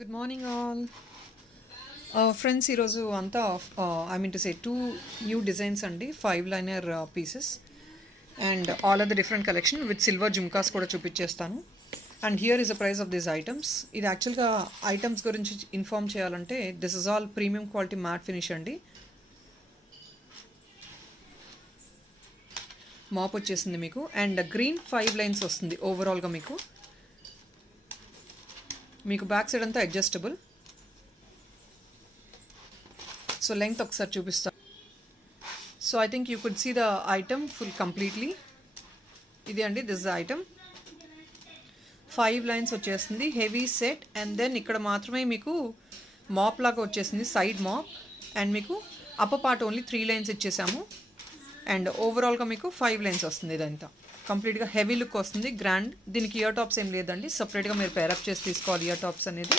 Good morning, all. Friends, ఈరోజు అంతా I mean to say 2 new designs అండి 5 liner pieces and all other different collection with silver jumkas కూడా చూపించేస్తాను. And here is the price of this items. ఇది యాక్చువల్గా items గురించి inform చేయాలంటే this is all premium quality matte finish అండి. మాప్ వచ్చేసింది మీకు అండ్ గ్రీన్ 5 lines వస్తుంది ఓవరాల్గా మీకు బ్యాక్ సైడ్ అంతా అడ్జస్టబుల్. సో లెంగ్త్ ఒకసారి చూపిస్తాను. So I think you could see the item full completely. ఇది అండి దిస్ ద ఐటమ్. 5 lines వచ్చేస్తుంది, హెవీ సెట్. అండ్ దెన్ ఇక్కడ మాత్రమే మీకు మాప్ లాగా వచ్చేసింది, సైడ్ మాప్. అండ్ మీకు అప్పర్ పార్ట్ ఓన్లీ 3 lines ఇచ్చేసాము. అండ్ ఓవరాల్గా మీకు 5 lines వస్తుంది. ఇదంతా కంప్లీట్గా హెవీ లుక్ వస్తుంది, గ్రాండ్. దీనికి ఇయర్ టాప్స్ ఏం లేదండి, సపరేట్గా మీరు పేరప్ చేసి తీసుకోవాలి ఇయర్ టాప్స్ అనేది.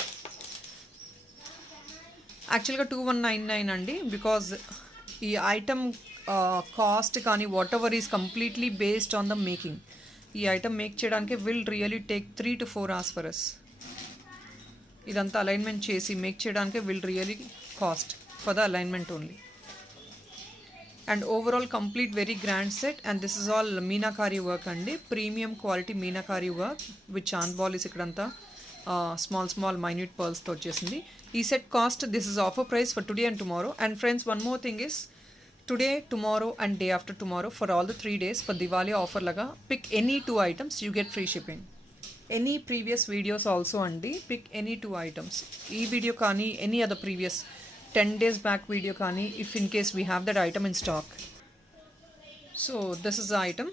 యాక్చువల్గా 2199 అండి, బికాజ్ ఈ ఐటమ్ కాస్ట్ కానీ whatever is completely based on the making. ఈ ఐటమ్ మేక్ చేయడానికి will really take 3 to 4 hours for us. ఇదంతా అలైన్మెంట్ చేసి మేక్ చేయడానికి will really cost for the alignment only. And overall complete very grand set. And this is all meenakari work అండి, premium quality meenakari work with chand balis. ఇక్కడంతా small minute పర్ల్స్తో వచ్చేసింది. ఈ set cost this is offer price for today and tomorrow. And friends, one more thing is today, tomorrow and day after tomorrow for all the 3 days for Diwali offer లాగా pick any 2 items you get free shipping. Any previous videos also అండి, pick any 2 items. ఈ video కానీ any other previous 10 days back video కానీ, if in case we have that item in stock. So this is the item,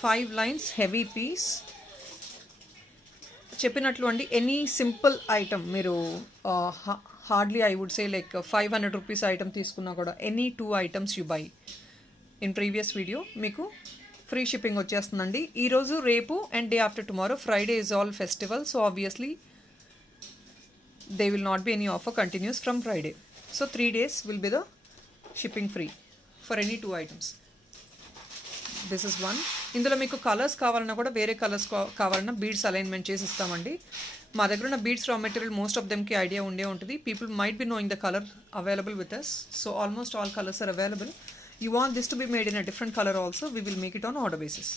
5 lines heavy piece. చెప్పినట్లు అండి, any simple item మీరు hardly I would say like 500 rupees item తీసుకున్నా కూడా any 2 items you buy in previous video మీకు free shipping వచ్చేస్తుందండి. ఈరోజు, రేపు and day after tomorrow. Friday is all festival, so obviously they will not be any offer continues from Friday. So 3 days will be the shipping free for any 2 items. This is one. ఇందులో మీకు colours కావాలన్నా కూడా, వేరే colours కావాలన్నా beads alignment చేసి ఇస్తామండి. మా దగ్గర ఉన్న beads raw material most of దెమ్కి ఐడియా ఉండే ఉంటుంది. People might be knowing the colour available with us. So almost all colours are available. You want this to be made in a different colour also, we will make it on order basis.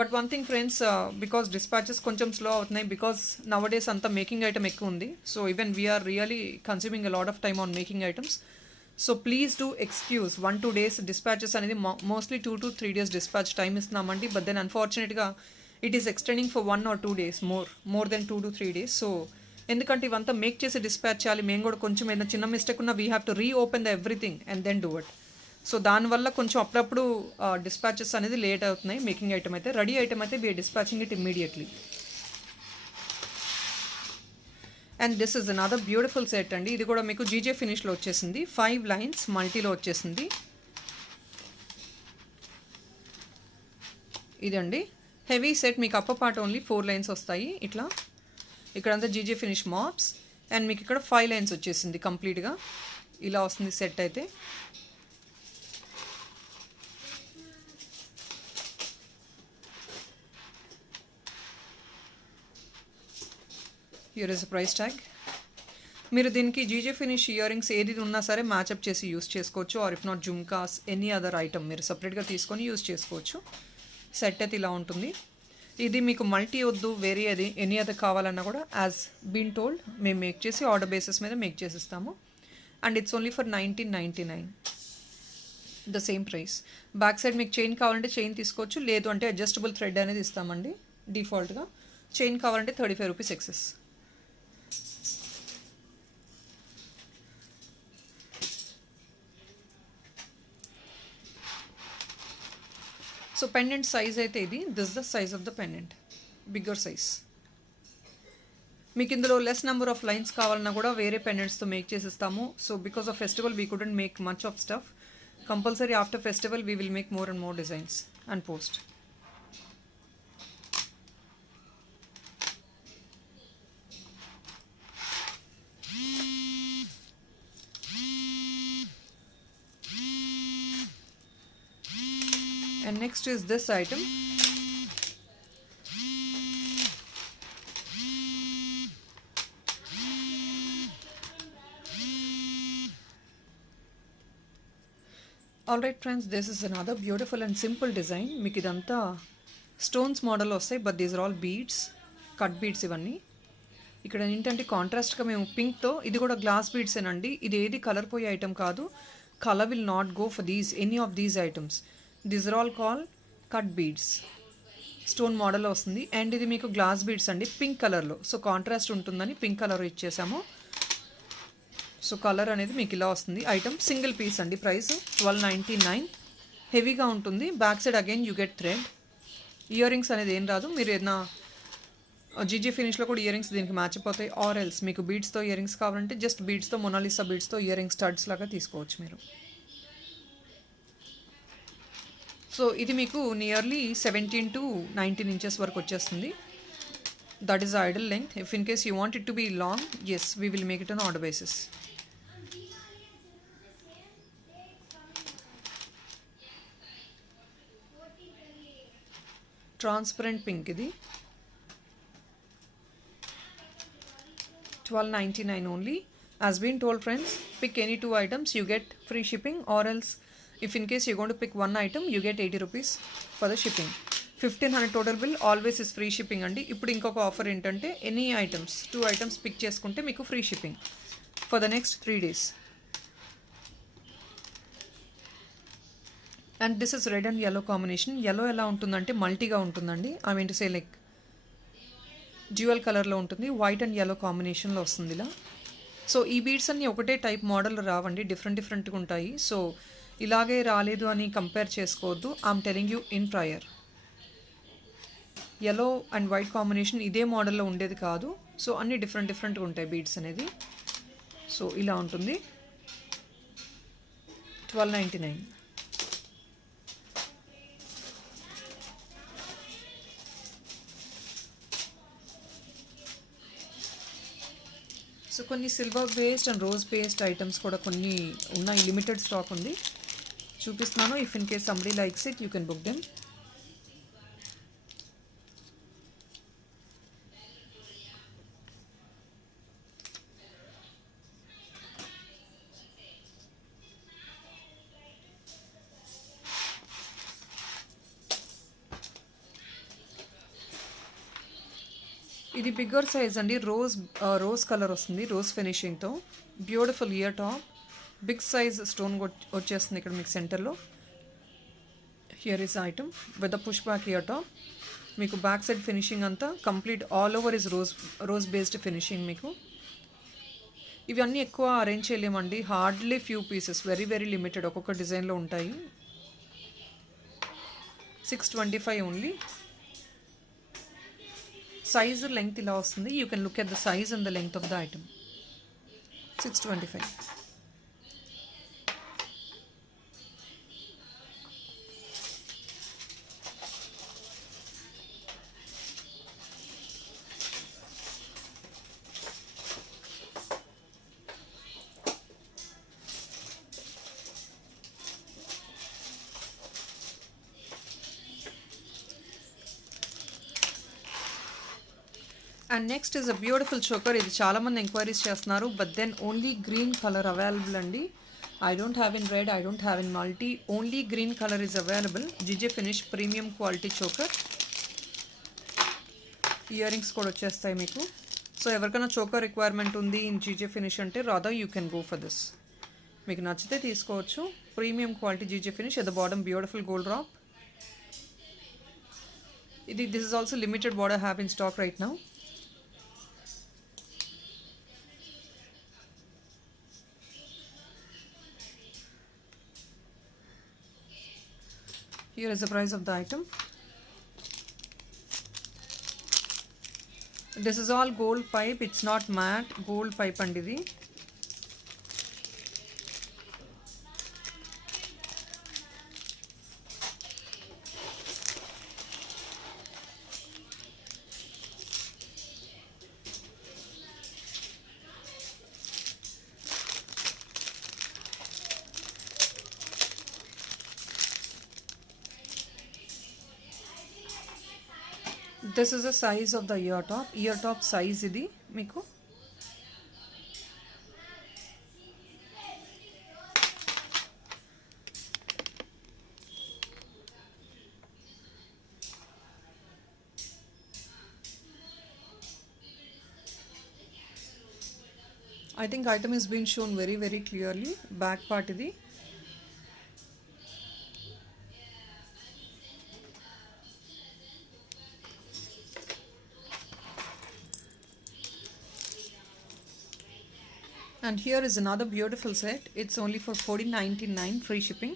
But one thing friends, because dispatches కొంచెం slow అవుతున్నాయి, because nowadays అంతా making item ఎక్కువ ఉంది. So even we're really consuming a lot of time on making items. So please do excuse 1-2 days dispatches అనేది mostly 2 to 3 days dispatch time ఇస్తున్నామండి. But then అన్ఫార్చునేట్గా it is extending for 1 or 2 days more than 2 to 3 days. So ఎందుకంటే ఇవంతా make చేసి dispatch చేయాలి, మేము కూడా కొంచెం ఏదైనా చిన్న మిస్టేక్ ఉన్నా we have to reopen the everything and then do it. So దానివల్ల కొంచెం అప్పుడప్పుడు డిస్పాచెస్ అనేది లేట్ అవుతున్నాయి. మేకింగ్ ఐటమ్ అయితే, రెడీ ఐటమ్ అయితే we are dispatching it immediately. And this is another beautiful set అండి. ఇది కూడా మీకు జీజే ఫినిష్లో వచ్చేసింది, 5 lines మల్టీలో వచ్చేసింది. ఇదండి హెవీ సెట్. మీకు అప్పర్ పార్ట్ ఓన్లీ 4 lines వస్తాయి ఇట్లా. ఇక్కడంతా జీజే ఫినిష్ మాప్స్. అండ్ మీకు ఇక్కడ 5 lines వచ్చేసింది కంప్లీట్గా. ఇలా వస్తుంది సెట్ అయితే. Here is a price tag. మీరు దీనికి జీజే ఫినిష్ ఇయర్ రింగ్స్ ఏది ఉన్నా సరే మ్యాచ్అప్ చేసి యూస్ చేసుకోవచ్చు. Or if not jhumkas, any other item మీరు సపరేట్గా తీసుకొని యూస్ చేసుకోవచ్చు. సెట్ అయితే ఇలా ఉంటుంది. ఇది మీకు మల్టీ వద్దు, వేరే అది ఎనీ అదర్ కావాలన్నా కూడా యాజ్ బీన్ టోల్డ్ మేము మేక్ చేసి ఆర్డర్ బేసిస్ మీద మేక్ చేసిస్తాము. And it's only for 1999, the same price. Back side మీకు చైన్ కావాలంటే చైన్ తీసుకోవచ్చు, లేదు అంటే అడ్జస్టబుల్ థ్రెడ్ అనేది ఇస్తామండి డిఫాల్ట్గా. చైన్ కావాలంటే 35 rupees excess. So pendant size అయితే ఇది, this the size of the pendant, bigger size. మీకు ఇందులో లెస్ నెంబర్ ఆఫ్ లైన్స్ కావాలన్నా కూడా వేరే పెండెంట్స్తో మేక్ చేసిస్తాము. So because of festival we couldn't make much of stuff. Compulsory after festival we will make more and more designs and post. And next is this item. All right friends, this is another beautiful and simple design. మీకు ఇదంతా stones model వస్తాయి, but these are all beads, cut beads ఇవన్నీ. ఇక్కడ ఏంటంటే కాంట్రాస్ట్గా మేము పింక్తో, ఇది కూడా గ్లాస్ బీడ్సేనండి. ఇది ఏది కలర్ పోయే ఐటమ్ కాదు. Colour will not go for these any of these items. These are all call cut beads. Stone మోడల్లో వస్తుంది. అండ్ ఇది మీకు గ్లాస్ బీడ్స్ అండి, పింక్ కలర్లో. సో కాంట్రాస్ట్ ఉంటుందని పింక్ కలర్ ఇచ్చేసాము. సో కలర్ అనేది మీకు ఇలా వస్తుంది. ఐటమ్ సింగిల్ పీస్ అండి. ప్రైస్ 1299. హెవీగా ఉంటుంది. Back side again you get thread. Earrings అనేది ఏం రాదు. మీరు ఏదైనా జీజీ ఫినిష్లో కూడా ఇయర్ రింగ్స్ దీనికి మ్యాచ్ అయిపోతాయి. ఆర్ ఎల్స్ మీకు బీడ్స్తో ఇయర్ రింగ్స్ కావాలంటే జస్ట్ బీడ్స్తో, మొనాలిసా బీడ్స్తో ఇయర్ రింగ్స్ స్టడ్స్ లాగా తీసుకోవచ్చు మీరు. సో ఇది మీకు నియర్లీ 17 to 19 ఇంచెస్ వరకు వచ్చేస్తుంది. That is ideal length. If in case you want it to be long, yes we will make it on order basis. Transparent pink ఇది 1299 only. As been told friends, pick any 2 items, you get free shipping, or else if in case you're going to pick 1 item, you get 80 rupees for the shipping. 1500 total bill always is free shipping అండి. ఇప్పుడు ఇంకొక offer ఏంటంటే any items 2 items pick చేసుకుంటే మీకు free shipping for the next 3 days. And this is red and yellow combination. yellow ఎలా ఉంటుందంటే మల్టీగా ఉంటుందండి. I mean to say like dual కలర్లో ఉంటుంది. వైట్ అండ్ yellow కాంబినేషన్లో వస్తుంది ఇలా. సో ఈ బీడ్స్ అన్నీ ఒకటే టైప్ మోడల్ రావండి, డిఫరెంట్గా ఉంటాయి. సో ఇలాగే రాలేదు అని కంపేర్ చేసుకోవద్దు. I'm telling you in prior. yellow and white combination ఇదే మోడల్లో ఉండేది కాదు. సో అన్నీ డిఫరెంట్గా ఉంటాయి బీడ్స్ అనేది. సో ఇలా ఉంటుంది. 1299. సో కొన్ని silver based and rose based items కూడా కొన్ని ఉన్నాయి. లిమిటెడ్ స్టాక్ ఉంది, చూపిస్తున్నాను. If in case somebody likes it you can book them. ఇది బిగ్గర్ సైజ్ అండి. రోజ్ కలర్ వస్తుంది, రోజ్ ఫినిషింగ్తో. Beautiful ear top, big size stone వచ్చేస్తుంది ఇక్కడ మీకు సెంటర్లో. Here is item with the push back ear top. మీకు బ్యాక్ సైడ్ ఫినిషింగ్ అంతా complete all over is rose based finishing మీకు. ఇవన్నీ ఎక్కువ అరేంజ్ చేయలేమండి. Hardly few pieces, very very limited, ఒక్కొక్క డిజైన్లో ఉంటాయి. 625 ఓన్లీ. సైజ్ లెంగ్త్ ఇలా వస్తుంది. You can look at the size and the length of the item. 625. And next is a beautiful choker. ఇది చాలామంది ఎంక్వైరీస్ చేస్తున్నారు, but then only green colour available అండి. I don't have in red, I don't have in multi, only green colour is available. GJ finish premium quality choker. Ear rings కూడా వచ్చేస్తాయి మీకు. So ఎవరికైనా choker requirement ఉంది in GJ finish అంటే rather you can go for this. మీకు నచ్చితే తీసుకోవచ్చు. Premium quality GJ finish. At the bottom beautiful gold drop. This is also limited what I have in stock right now. Here is the price of the item. This is all gold pipe. It's not matte. Gold pipe and ఇది. This is the size of the ear top. Ear top size ఇది మీకు. I think item is being shown very clearly. Back part idi. And here is another beautiful set. It's only for $14.99 free shipping.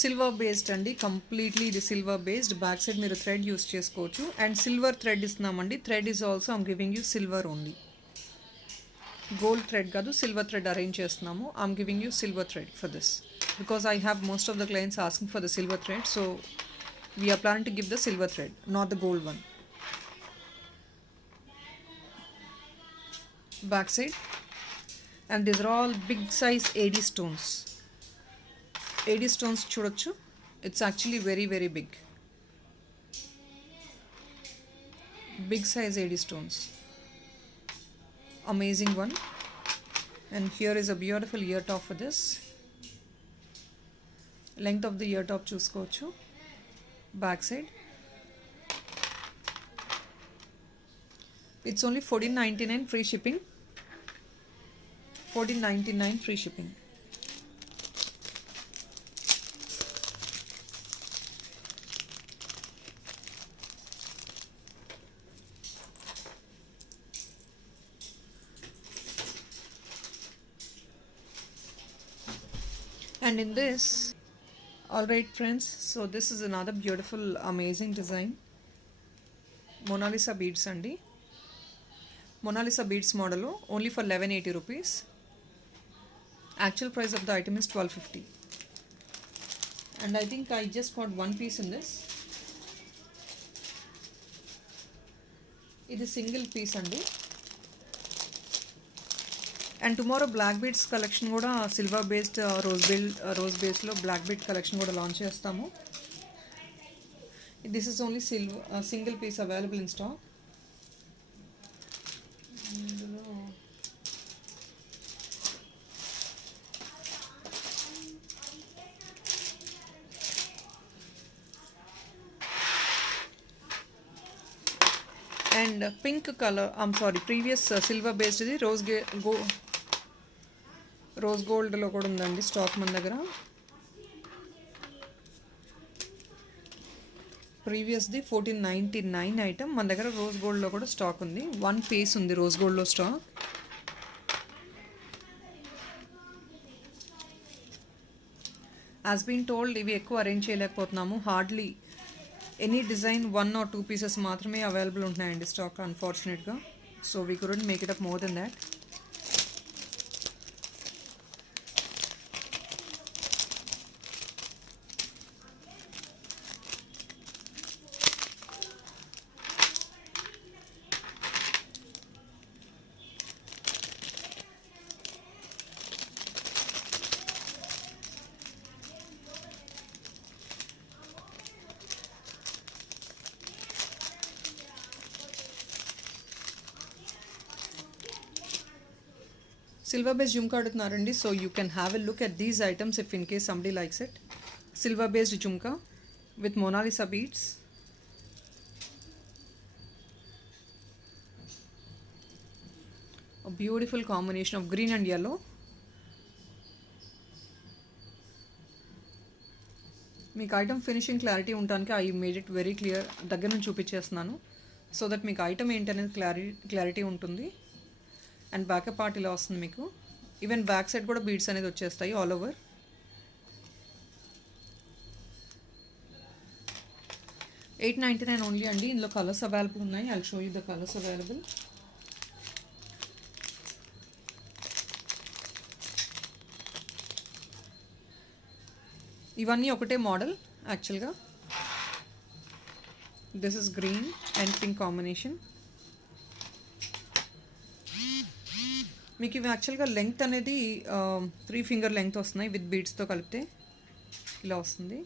Silver based andi, completely ఇది silver based. Back side మీరు thread use చేసుకోవచ్చు. And silver thread ఇస్తున్నామండి. Thread is also I'm giving you silver only. Gold thread కాదు, silver thread arrange చేస్తున్నాము. I'm giving you silver thread for this because I have most of the clients asking for the silver thread, so we are planning to give the silver thread, not the gold one. Back side, and these are all big size AD stones. AD stones చూడొచ్చు. It's actually very big. Big size AD stones. Amazing one. And here is a beautiful ear top for this. Length of the ear top చూసుకోవచ్చు. Back side. It's only $14.99 free shipping. $14.99 free shipping. And in this, alright friends, so this is another beautiful amazing design. Mona Lisa beads andi. Mona Lisa beads model only for 1180 rupees. Actual price of the item is 1250. And I think I just got one piece in this. It is single piece andi. And tomorrow black beads collection kuda silver based rose based lo black bead collection kuda launch chestamu. This is only silver single piece available in stock. And pink color, I'm sorry, previous silver based ఇది rose గోల్డ్లో కూడా ఉందండి stock మన దగ్గర. ప్రీవియస్ది 1499 item మన దగ్గర rose గోల్డ్లో కూడా స్టాక్ ఉంది. వన్ పీస్ ఉంది రోజ్ గోల్డ్లో స్టాక్. యాజ్ బీన్ టోల్డ్ ఇవి ఎక్కువ అరేంజ్ చేయలేకపోతున్నాము. Hardly any design 1 or 2 pieces మాత్రమే అవైలబుల్ ఉంటున్నాయండి స్టాక్ అన్ఫార్చునేట్గా. So we couldn't make it up more than that. Silver based jhumka adugutunnaranడి. So you can have a look at these items if in case somebody likes it. Silver based jhumka with Mona Lisa beads. A beautiful combination of green and yellow. మీకు item finishing clarity ఉండడానికి I made it very clear, దగ్గర నుంచి చూపించేస్తున్నాను so that మీకు item ఏంటనేది clarity ఉంటుంది. And backup part ఇలా వస్తుంది మీకు. ఈవెన్ బ్యాక్ సైడ్ కూడా బీడ్స్ అనేది వచ్చేస్తాయి ఆల్ ఓవర్. $899 ఓన్లీ అండి. ఇందులో కలర్స్ అవైలబుల్ ఉన్నాయి. I will show you the colours available. ఇవన్నీ ఒకటే మోడల్ యాక్చువల్గా. This is green and pink combination. మీకు ఇవి యాక్చువల్గా లెంగ్త్ అనేది 3 finger లెంగ్త్ వస్తున్నాయి విత్ బీడ్స్తో కలిపితే ఇలా వస్తుంది.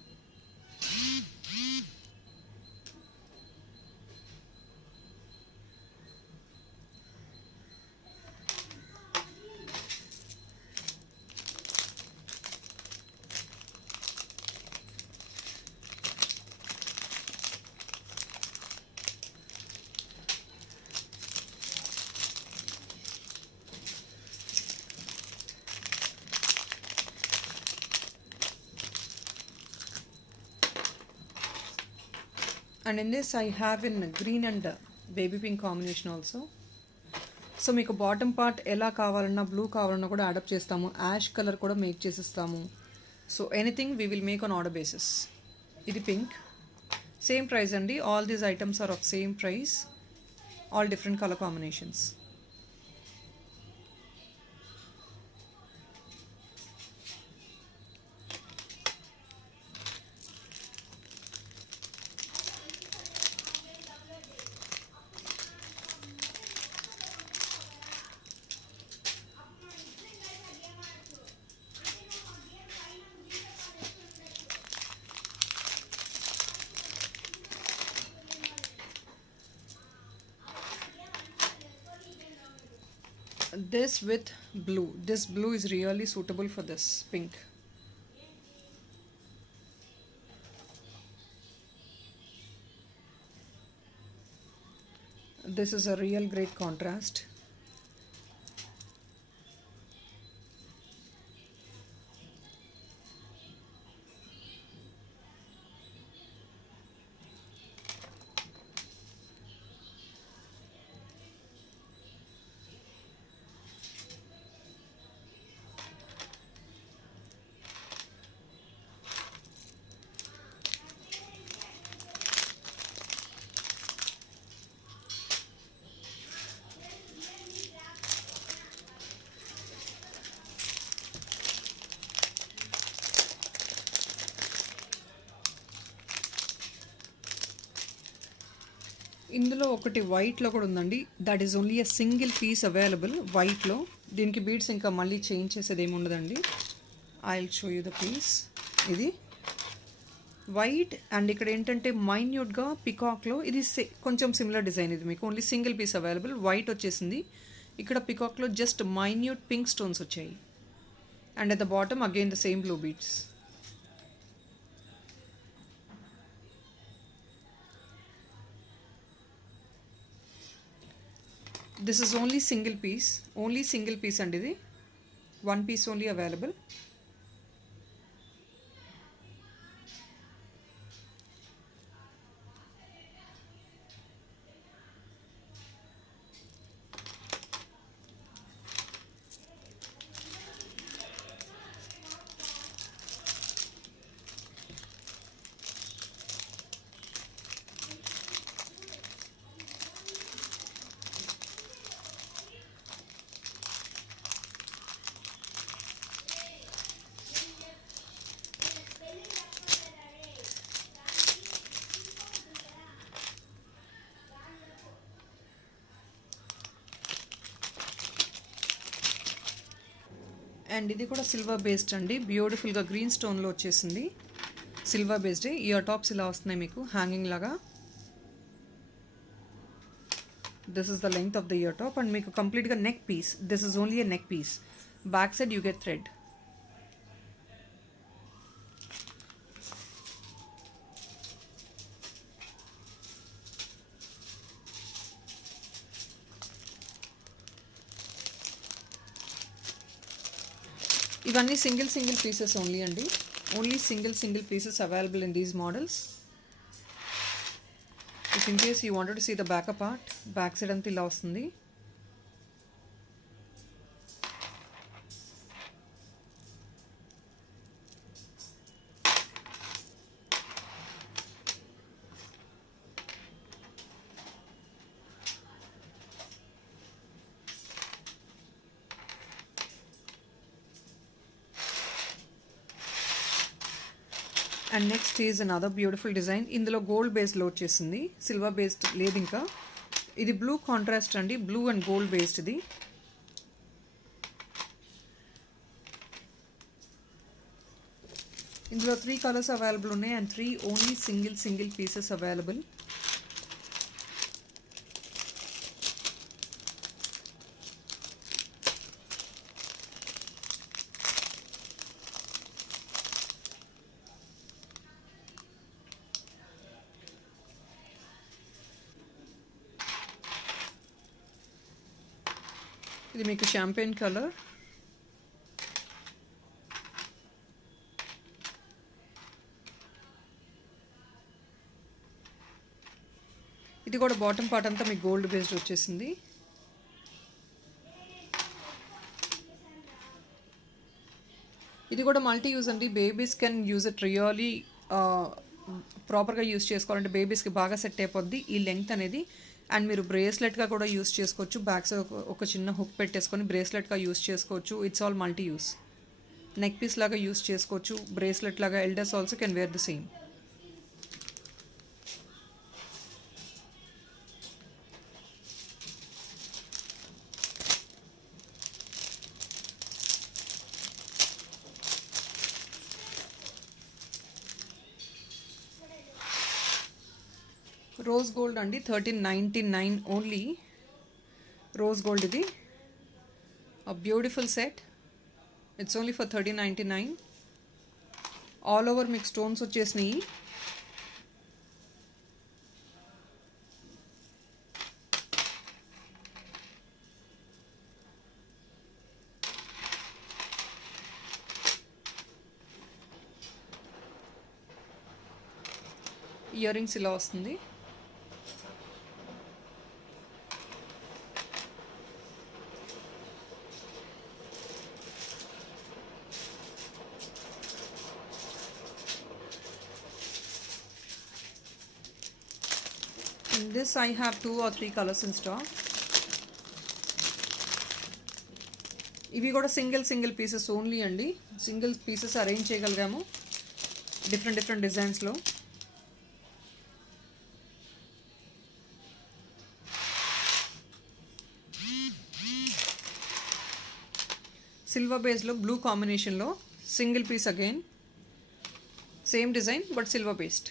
And in this I have in green and baby pink combination also. So మీకు బాటమ్ పార్ట్ ఎలా కావాలన్నా బ్లూ కావాలన్నా కూడా అడాప్ట్ చేస్తాము, యాష్ కలర్ కూడా మేక్ చేసిస్తాము. So anything we will make on order basis. ఇది పింక్, సేమ్ ప్రైస్ అండి. All these items are of same price, all different colour combinations. This with blue. This blue is really suitable for this pink. This is a real great contrast. ఇందులో ఒకటి వైట్లో కూడా ఉందండి. That is only a single piece available వైట్లో. దీనికి beads ఇంకా మళ్ళీ change చేసేది ఏమి ఉండదండి. I will show you the piece. ఇది వైట్ అండ్ ఇక్కడ ఏంటంటే మైన్యూట్గా పికాక్లో ఇది కొంచెం సిమిలర్ డిజైన్. ఇది మీకు only single piece available. White వచ్చేసింది, ఇక్కడ పికాక్లో జస్ట్ మైన్యూట్ పింక్ స్టోన్స్ వచ్చాయి. And at the bottom again the same blue beads. This is only single piece and ఇది one piece only available. And ఇది కూడా silver based అండి. బ్యూటిఫుల్గా green స్టోన్లో వచ్చేసింది. సిల్వర్ బేస్డ్ ఇయర్ టాప్స్ ఇలా వస్తున్నాయి మీకు హ్యాంగింగ్ లాగా. This is the length of the ear top and మీకు కంప్లీట్గా neck piece. This is only a neck piece. Back side you get thread. ఇవన్నీ సింగిల్ పీసెస్ ఓన్లీ అండి. Only single pieces available in these models. If in case you wanted to see the back part, back side అంతా ఇలా వస్తుంది. And next is another beautiful design. ఇందులో gold based load చేసింది, silver based లేదు. ఇంకా ఇది blue contrast అండి, blue and gold based. ఇది ఇందులో 3 కలర్స్ అవైలబుల్ ఉన్నాయి and 3 only single pieces available. ఇది మీకు షాంపెయిన్ కలర్. ఇది కూడా బాటమ్ పార్ట్ అంతా మీకు గోల్డ్ బేస్డ్ వచ్చేసింది. ఇది కూడా మల్టీ యూజ్ అండి. Babies can use it really ప్రాపర్గా యూజ్ చేసుకోవాలంటే బేబీస్కి బాగా సెట్ అయిపోద్ది ఈ లెంగ్త్ అనేది. అండ్ మీరు బ్రేస్లెట్గా కూడా యూజ్ చేసుకోవచ్చు. బ్యాక్ సైడ్ ఒక చిన్న హుక్ పెట్టేసుకొని బ్రేస్లెట్గా యూజ్ చేసుకోవచ్చు. It's all multi use. Neck piece లాగా యూజ్ చేసుకోవచ్చు. బ్రేస్లెట్ లాగా elders also can wear the same. Rose gold అండి, 1399 ఓన్లీ. రోజ్ గోల్డ్ ఇది a beautiful set. It's only for 1399. All over మీకు స్టోన్స్ వచ్చేసినాయి. ఇయర్ రింగ్స్ ఇలా వస్తుంది. In this I have 2 or 3 colors in stock. ఇవి కూడా single pieces only అండి. Single pieces arrange చేయగలిగాము డిఫరెంట్ డిజైన్స్లో. సిల్వర్ బేస్లో బ్లూ కాంబినేషన్లో single piece again. Same design but silver based.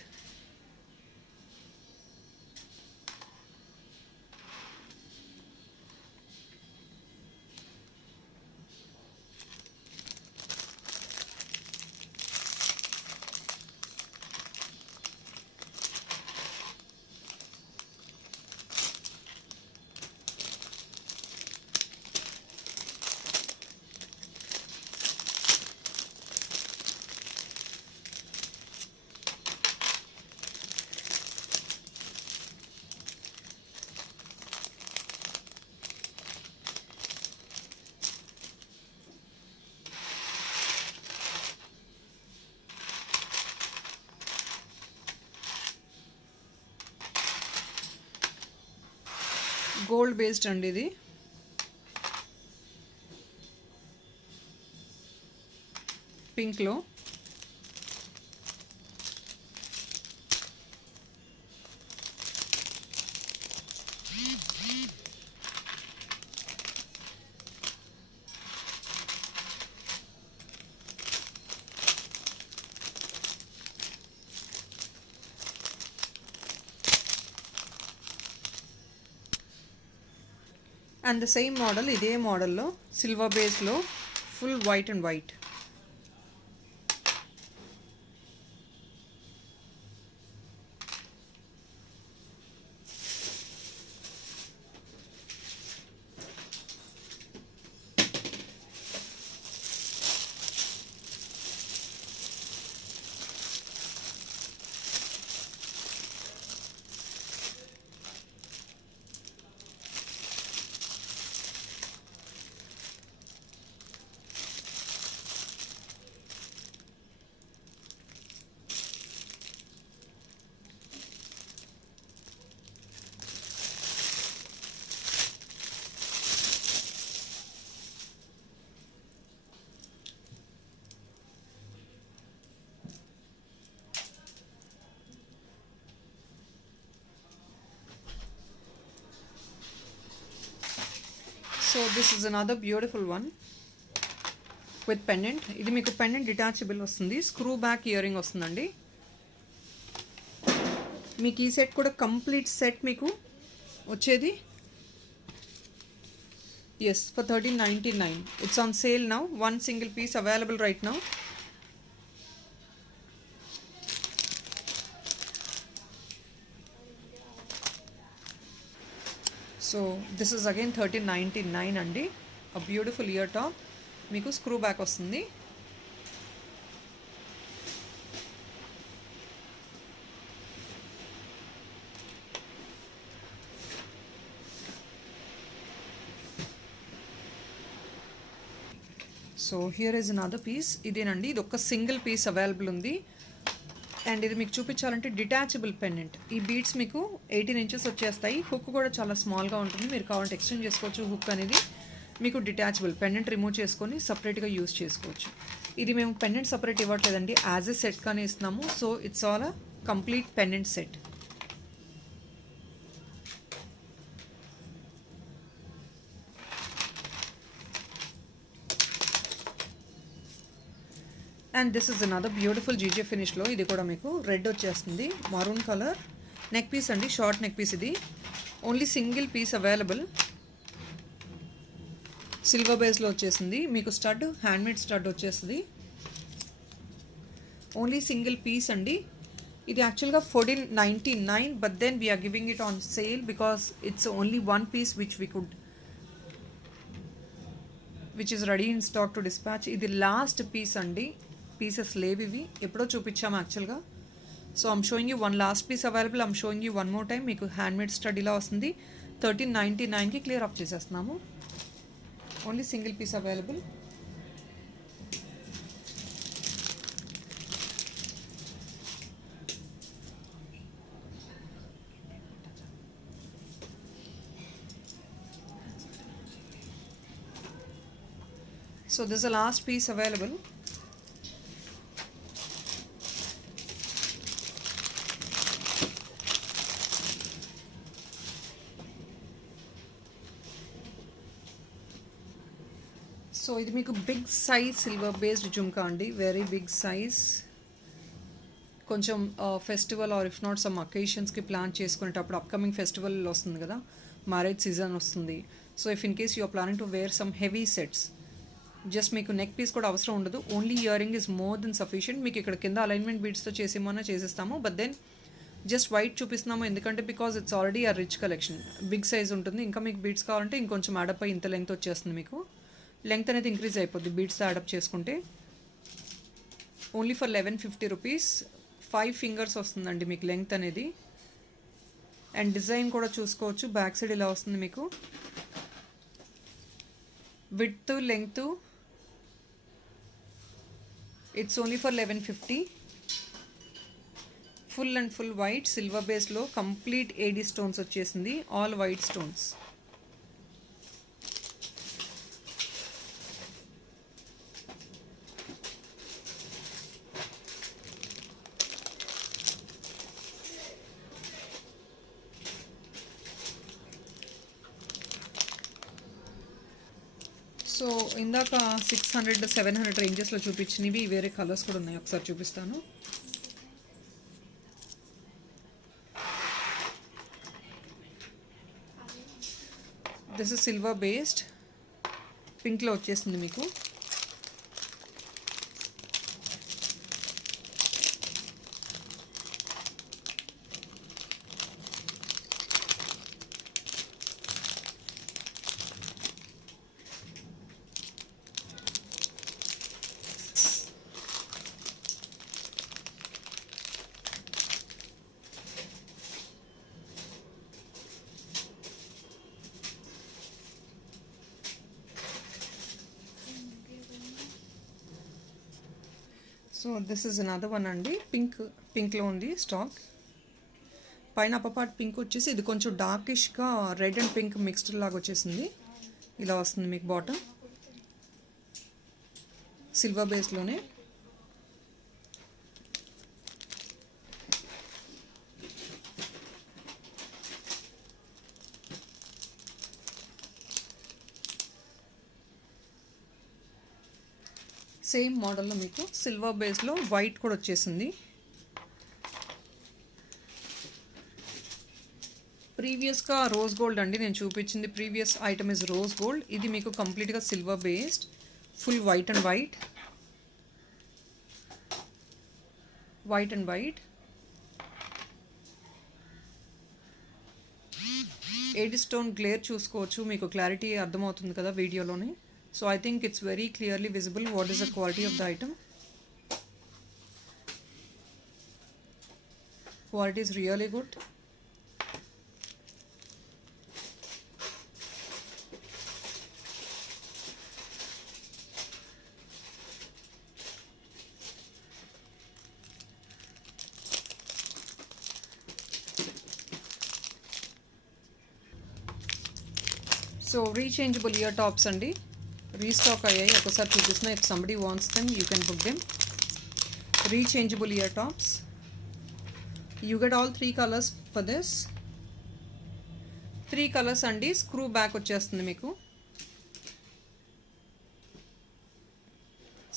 Gold based అండి ఇది. పింక్లో అండ్ ద సేమ్ మోడల్, ఇదే మోడల్లో సిల్వర్ బేస్లో full white and white. So this is another beautiful one with pendant. ఇది మీకు పెండెంట్ డిటాచబుల్ వస్తుంది. స్క్రూ బ్యాక్ ఇయర్ రింగ్ వస్తుందండి. మీకు ఈ సెట్ కూడా కంప్లీట్ సెట్ మీకు వచ్చేది yes for 1399. It's on sale now. One single piece available right now. So this is again 1399 అండి. A beautiful ear top. మీకు స్క్రూ బ్యాక్ వస్తుంది. So here is another piece. ఇదేనండి, ఇది ఒక సింగిల్ పీస్ అవైలబుల్ ఉంది. And ఇది మీకు చూపించాలంటే డిటాచబుల్ పెండెంట్. ఈ బీడ్స్ మీకు 18 ఇంచెస్ వచ్చేస్తాయి. హుక్ కూడా చాలా స్మాల్గా ఉంటుంది, మీరు కావాలంటే ఎక్స్టెండ్ చేసుకోవచ్చు. హుక్ అనేది మీకు డిటాచబుల్, పెండెంట్ రిమూవ్ చేసుకొని సపరేట్గా యూస్ చేసుకోవచ్చు. ఇది మేము పెండెంట్ సపరేట్ ఇవ్వట్లేదండి, యాజ్ ఎ సెట్గానే ఇస్తున్నాము. So it's all a complete pendant set. And this is another beautiful GJ ఫినిష్లో. ఇది కూడా మీకు రెడ్ వచ్చేస్తుంది, మరూన్ కలర్ నెక్ పీస్ అండి, షార్ట్ నెక్ పీస్. ఇది only single piece available. Silver బేస్లో వచ్చేసింది మీకు. స్టడ్ హ్యాండ్మేడ్ స్టడ్ వచ్చేస్తుంది. ఓన్లీ సింగిల్ పీస్ అండి. ఇది యాక్చువల్గా 1499, but then we're giving it on sale because it's only one piece which is ready in stock to dispatch. ఇది last piece అండి, pieces లేవు ఇవి, ఎప్పుడో చూపించాము యాక్చువల్గా. So I'm showing you one last piece available. I'm showing you one more time. మీకు handmade stud ఇలా వస్తుంది. 1399కి క్లియర్ ఆఫ్ చేసేస్తున్నాము. Only single piece available. So this is the last piece available. So ఇది మీకు big size silver based jhumka అండి, very big size. కొంచెం festival or if not some అకేషన్స్కి plan చేసుకునేటప్పుడు, అప్కమింగ్ ఫెస్టివల్ వస్తుంది కదా, మ్యారేజ్ సీజన్ వస్తుంది. So if in case you are planning to wear some heavy sets, just మీకు neck piece కూడా అవసరం ఉండదు, only ear ring is more than sufficient. మీకు ఇక్కడ కింద అలైన్మెంట్ బీడ్స్తో చేసేమన్నా చేసేస్తాము, బట్ దెన్ జస్ట్ వైట్ చూపిస్తున్నాము ఎందుకంటే బికాజ్ ఇట్స్ ఆల్రెడీ ఆ రిచ్ కలెక్షన్, బిగ్ సైజ్ ఉంటుంది. ఇంకా మీకు బీడ్స్ కావాలంటే ఇంకొంచెం యాడప్ అయ్యి ఇంత లెంగ్త్ వచ్చేస్తుంది. మీకు లెంగ్త్ అనేది ఇంక్రీజ్ అయిపోద్ది బీడ్స్తో యాడప్ చేసుకుంటే. Only for 1150 rupees. 5 ఫింగర్స్ వస్తుందండి మీకు లెంగ్త్ అనేది. అండ్ డిజైన్ కూడా చూసుకోవచ్చు, బ్యాక్ సైడ్ ఇలా వస్తుంది మీకు. Width length it's only for 1150. Full and full white silver బేస్లో కంప్లీట్ ఏడీ స్టోన్స్ వచ్చేసింది, ఆల్ వైట్ స్టోన్స్. సో ఇందాక 600, 700 రేంజెస్లో చూపించినవి వేరే కలర్స్ కూడా ఉన్నాయి, ఒకసారి చూపిస్తాను. దిస్ ఇస్ సిల్వర్ బేస్డ్, పింక్లో వచ్చేసింది మీకు. So this is another one అండి, పింక్లో ఉంది స్టాక్. పైన అప్పర్ పార్ట్ పింక్ వచ్చేసి ఇది కొంచెం డార్కిష్గా రెడ్ అండ్ పింక్ మిక్స్డ్ లాగా వచ్చేసింది. ఇలా వస్తుంది మీకు బాటమ్, సిల్వర్ బేస్లోనే. సేమ్ మోడల్లో మీకు సిల్వర్ బేస్లో వైట్ కూడా వచ్చేసింది. ప్రీవియస్గా రోజ్ గోల్డ్ అండి నేను చూపించింది, previous item is rose gold. ఇది మీకు కంప్లీట్గా silver based, full white and white, white and white. Aid stone glare చూసుకోవచ్చు, మీకు క్లారిటీ అర్థమవుతుంది కదా వీడియోలోనే. So I think it's very clearly visible what is the quality of the item. Quality is really good. So rechangeable ear tops అండి, restock అయ్యాయి. ఒకసారి చూపిస్తున్నా. If somebody wants them you can book them. Rechangeable ear tops. You get all 3 colours for this. 3 colours అండి. Screw back వచ్చేస్తుంది మీకు.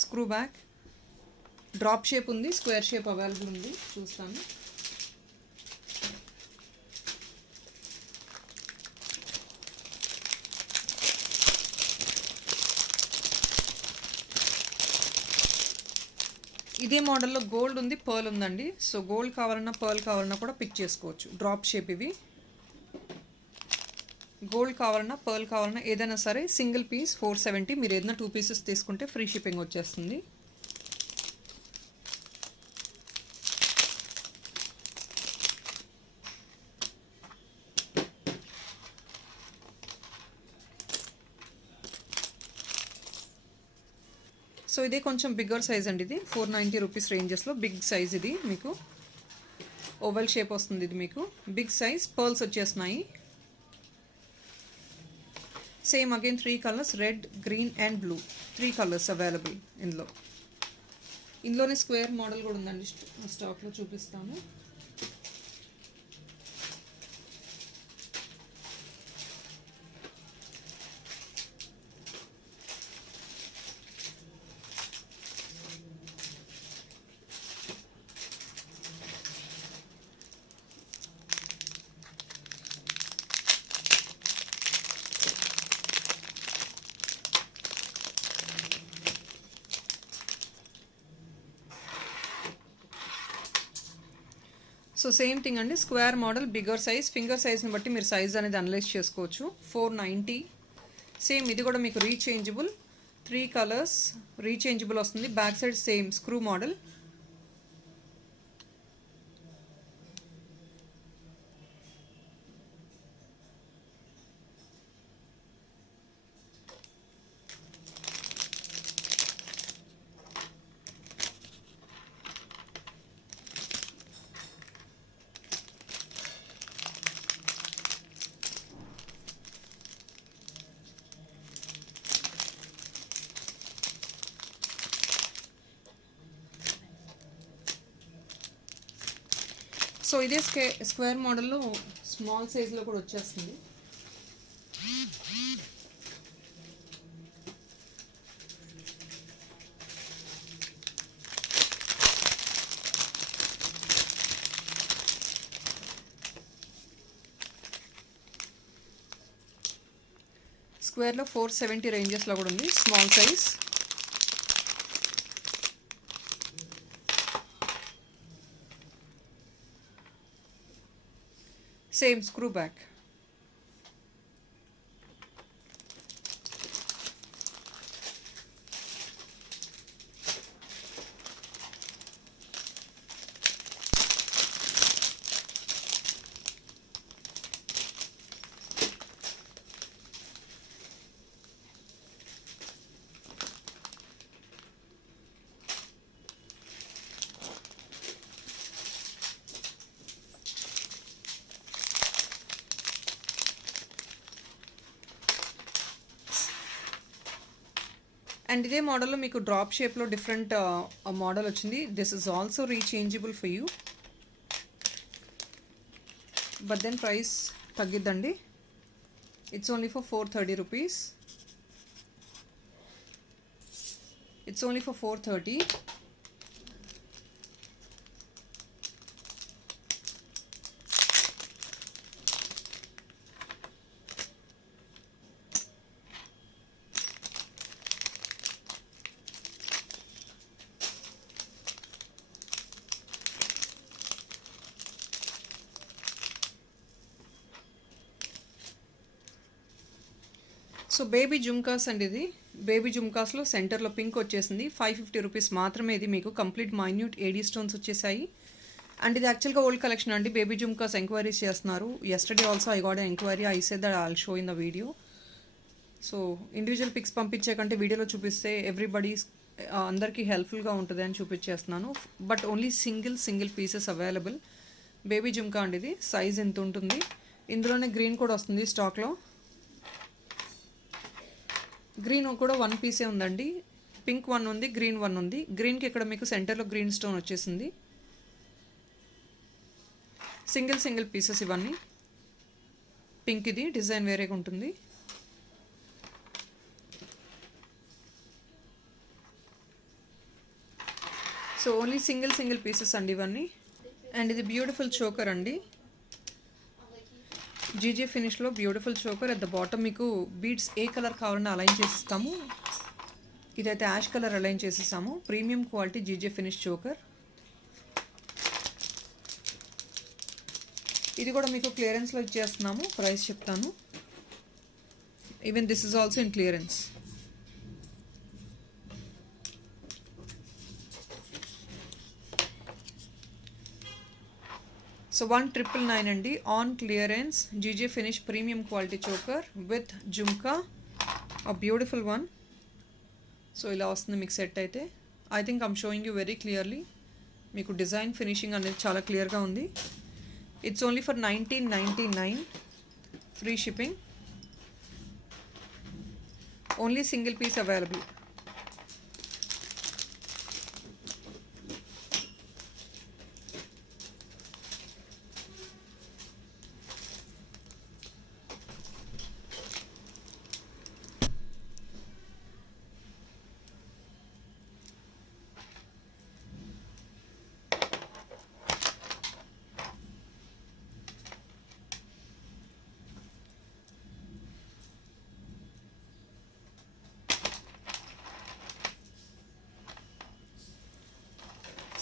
Screw back, drop shape ఉంది, square shape available ఉంది. చూస్తాను. ఇదే మోడల్లో గోల్డ్ ఉంది, పర్ల్ ఉందండి. సో గోల్డ్ కావాలన్నా పర్ల్ కావాలన్నా కూడా పిక్ చేసుకోవచ్చు. డ్రాప్ షేప్ ఇవి. గోల్డ్ కావాలన్నా పర్ల్ కావాలన్నా ఏదైనా సరే సింగిల్ పీస్ 470. మీరు ఏదైనా 2 పీసెస్ తీసుకుంటే ఫ్రీ షిప్పింగ్ వచ్చేస్తుంది. సో ఇదే కొంచెం బిగ్గర్ సైజ్ అండి. ఇది 490 రూపీస్ రేంజెస్లో బిగ్ సైజ్. ఇది మీకు ఓవెల్ షేప్ వస్తుంది. ఇది మీకు బిగ్ సైజ్. పర్ల్స్ వచ్చేస్తున్నాయి. Same again 3 colours, red, green and blue. 3 colours available ఇందులోనే స్క్వేర్ మోడల్ కూడా ఉందండి స్టాక్లో. చూపిస్తాను. సో సేమ్ థింగ్ అండి, square model, bigger size. Finger సైజ్ని బట్టి మీరు సైజ్ అనేది అనలైజ్ చేసుకోవచ్చు. 490. సేమ్ ఇది కూడా మీకు రీచేంజబుల్. 3 కలర్స్ రీచేంజబుల్ వస్తుంది. Back side same screw model. So ఇదే స్క్వేర్ మోడల్లో స్మాల్ సైజ్లో కూడా వచ్చేస్తుంది. స్క్వేర్లో 470 రేంజెస్లో కూడా ఉంది, small size. Same screw back. And ఇదే మోడల్లో మీకు డ్రాప్ షేప్లో డిఫరెంట్ మోడల్ వచ్చింది. This is also rechangeable for you, but then price తగ్గిద్దండి. It's only for 430 rupees. It's only for 430. So baby jhumkas అండి. ఇది బేబీ జుమ్కాస్లో సెంటర్లో పింక్ వచ్చేసింది. 550 రూపీస్ మాత్రమే. ఇది మీకు కంప్లీట్ మైన్యూట్ ఏడీ స్టోన్స్ వచ్చేసాయి. అండ్ ఇది యాక్చువల్గా ఓల్డ్ కలెక్షన్ అండి. బేబీ జుమ్కాస్ ఎంక్వైరీస్ చేస్తున్నారు. Yesterday also I got enquiry. I said that I'll show in the video. So individual pics పంపించే కంటే వీడియోలో చూపిస్తే ఎవ్రీబడి అందరికీ హెల్ప్ఫుల్గా ఉంటుంది అని చూపించేస్తున్నాను. But only single pieces available. Baby jhumka అండి. ఇది సైజ్ ఎంత ఉంటుంది. ఇందులోనే గ్రీన్ కూడా వస్తుంది స్టాక్లో. గ్రీన్ కూడా 1 పీసే ఉందండి. పింక్ 1 ఉంది, గ్రీన్ 1 ఉంది. గ్రీన్కి ఇక్కడ మీకు సెంటర్లో గ్రీన్ స్టోన్ వచ్చేసింది. సింగిల్ పీసెస్ ఇవన్నీ. పింక్ ఇది డిజైన్ వేరేగా ఉంటుంది. సో ఓన్లీ సింగిల్ పీసెస్ అండి ఇవన్నీ. అండ్ ఇది బ్యూటిఫుల్ చోకర్ అండి. జీజే ఫినిష్లో beautiful choker. At the bottom మీకు బీడ్స్ ఏ కలర్ కావాలన్నా అలైన్ చేసిస్తాము. ఇదైతే యాష్ కలర్ అలైన్ చేసేసాము. Premium quality GJ finish choker. ఇది కూడా మీకు క్లియరెన్స్లో ఇచ్చేస్తున్నాము. ప్రైస్ చెప్తాను. Even this is also in clearance. So 1999 అండి. On clearance GJ finish premium quality choker with jhumka. A beautiful one. So ఇలా వస్తుంది మీకు సెట్ అయితే. I think I'm showing you very clearly. మీకు డిజైన్ ఫినిషింగ్ అనేది చాలా క్లియర్గా ఉంది. It's only for 1999. Free shipping. Only single piece available.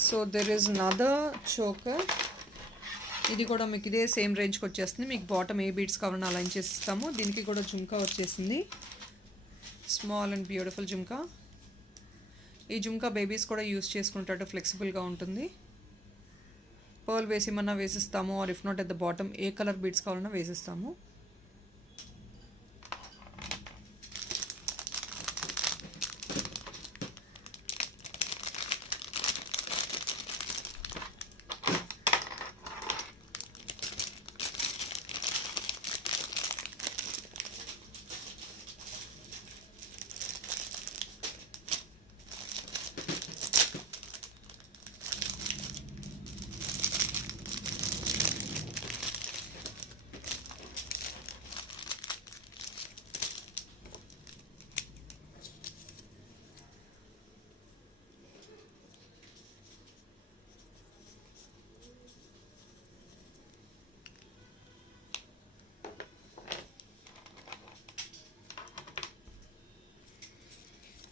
So there is another choker. ఇది కూడా మీకు ఇదే సేమ్ రేంజ్కి వచ్చేస్తుంది. మీకు బాటమ్ ఏ బీడ్స్ కావాలన్నా అలైన్ చేసిస్తాము. దీనికి కూడా జుమ్కా వచ్చేసింది. Small and beautiful jhumka. ఈ జుమ్కా బేబీస్ కూడా యూస్ చేసుకునేటట్టు ఫ్లెక్సిబుల్గా ఉంటుంది. పర్ల్ వేసిమన్నా వేసిస్తాము. Or if not at the bottom ఏ కలర్ బీడ్స్ కావాలన్నా వేసిస్తాము.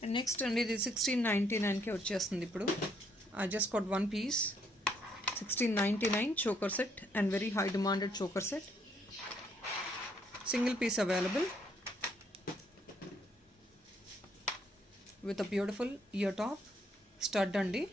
అండ్ నెక్స్ట్ అండి ఇది 1699కి వచ్చేస్తుంది ఇప్పుడు. I just got 1 piece. 1699 choker set and very high demanded choker set. Single piece available with a beautiful ear top stud అండి.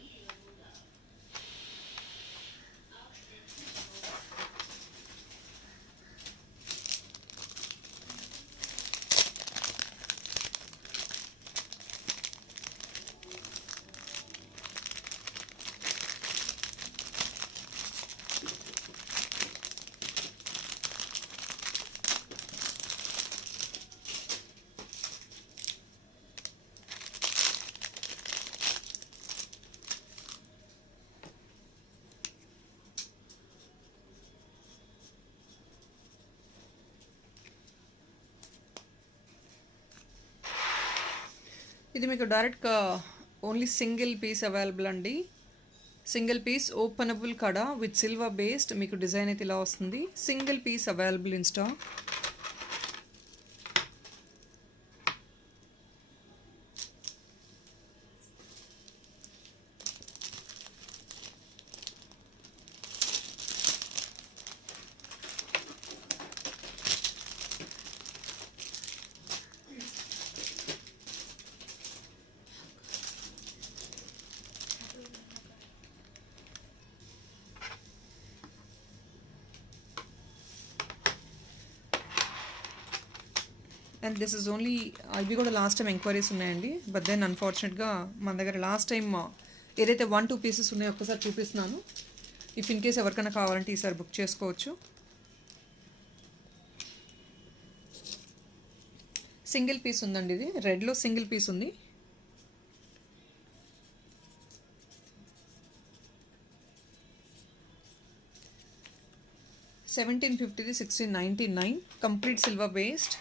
ఇది మీకు డైరెక్ట్గా ఓన్లీ సింగిల్ పీస్ అవైలబుల్ అండి. Single piece openable kada with silver based మీకు design అయితే ఇలా వస్తుంది. Single piece available in stock. And this is only ఇవి కూడా లాస్ట్ టైం ఎంక్వైరీస్ ఉన్నాయండి. బట్ దెన్ అన్ఫార్చునేట్గా మన దగ్గర లాస్ట్ టైం ఏదైతే 1-2 పీసెస్ ఉన్నాయో ఒక్కసారి చూపిస్తున్నాను. ఇఫ్ ఇన్ కేస్ ఎవరికైనా కావాలంటే ఈసారి బుక్ చేసుకోవచ్చు. సింగిల్ పీస్ ఉందండి, ఇది రెడ్లో సింగిల్ పీస్ ఉంది. $1750, $1699, complete silver based.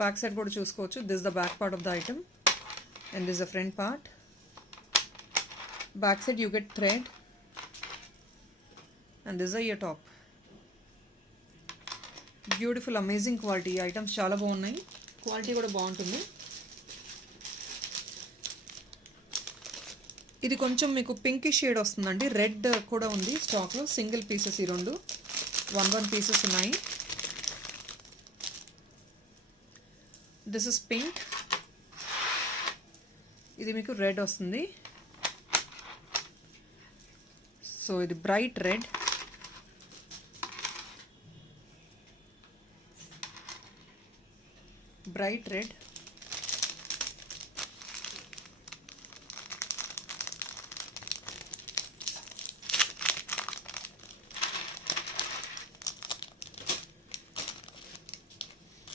Back side కూడా చూసుకోవచ్చు. This the back part of the item and this the front part. Back side you get thread and this year top. Beautiful amazing quality. Items చాలా బాగున్నాయి, quality కూడా బాగుంటుంది. ఇది కొంచెం మీకు pink shade వస్తుందండి. రెడ్ కూడా ఉంది స్టాక్లో. సింగిల్ పీసెస్ ఈ రెండు 1 పీసెస్ ఉన్నాయి. This is pink. ఇది మీకు రెడ్ వస్తుంది. సో ఇది bright red. Bright red.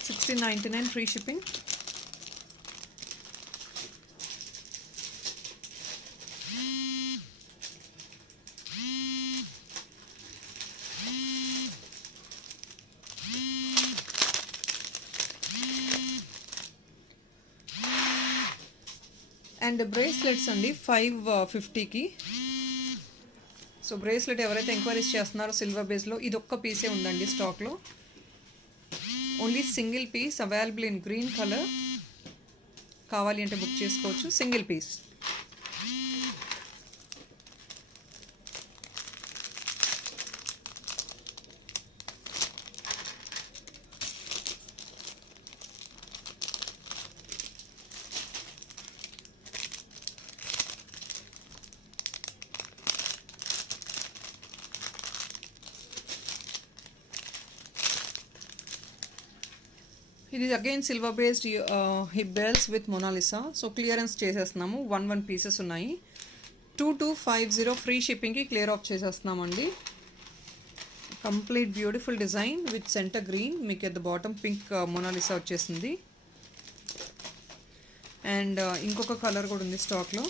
$1699 free shipping. And bracelets అండి 550కి. సో బ్రేస్లెట్ ఎవరైతే ఎంక్వైరీస్ చేస్తున్నారో సిల్వర్ బేస్లో, ఇది ఒక్క పీసే ఉందండి స్టాక్లో. Only single piece available in green colour. కావాలి అంటే బుక్ చేసుకోవచ్చు. Single piece. ఇది again silver based hip belts with Mona Lisa. So clearance చేసేస్తున్నాము. 1 పీసెస్ ఉన్నాయి. 2250 ఫ్రీ షిప్పింగ్కి క్లియర్ ఆఫ్ చేసేస్తున్నామండి. Complete beautiful design with centre green. మీకు at the bottom pink Mona Lisa వచ్చేసింది. అండ్ ఇంకొక కలర్ కూడా ఉంది స్టాక్లో.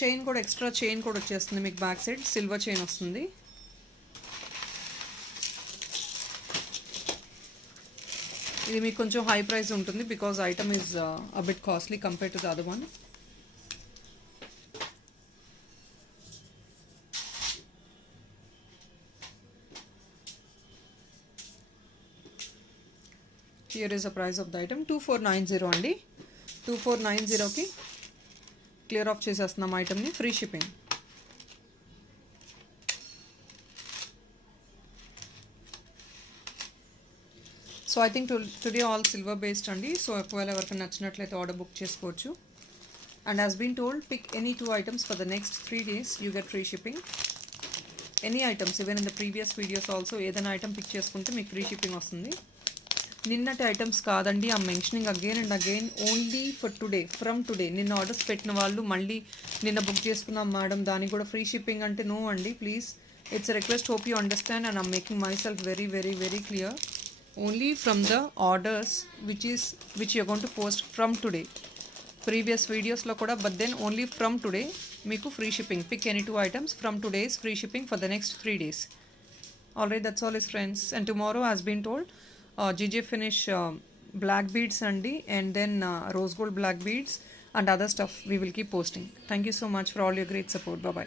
చైన్ కూడా, ఎక్స్ట్రా చైన్ కూడా వచ్చేస్తుంది మీకు. బ్యాక్ సైడ్ సిల్వర్ చైన్ వస్తుంది. ఇది మీకు కొంచెం హై ప్రైస్ ఉంటుంది because item is a bit costly compare to the other one. Here is the price of the item. 2490 అండి. 2490కి క్లియర్ ఆఫ్ చేసేస్తున్నాం ఐటమ్ని. Free shipping. So I think today all silver based అండి. సో ఒకవేళ ఎవరికైనా నచ్చినట్లయితే ఆర్డర్ బుక్ చేసుకోవచ్చు. And has been told pick any 2 items for the next 3 days you get free shipping. Any items, even in the previous videos also ఏదైనా item pick చేసుకుంటే మీకు free shipping వస్తుంది. నిన్నటి ఐటమ్స్ కాదండి. I'm mentioning again and again only for today, from today. నిన్న orders పెట్టిన వాళ్ళు మళ్ళీ నిన్న బుక్ చేసుకున్నాం మేడం దానికి కూడా ఫ్రీ షిప్పింగ్ అంటే నో అండి, please. It's request. Hope you understand and I'm making my self very very very clear. Only from the orders which you going to post from today. Previous వీడియోస్లో కూడా, but then only from today మీకు free shipping. Pick any 2 items from today's free shipping for the next 3 days. Alright, that's all is friends. And tomorrow has been told GJ finish black beads and then rose gold black beads and other stuff we will keep posting. Thank you so much for all your great support. Bye bye.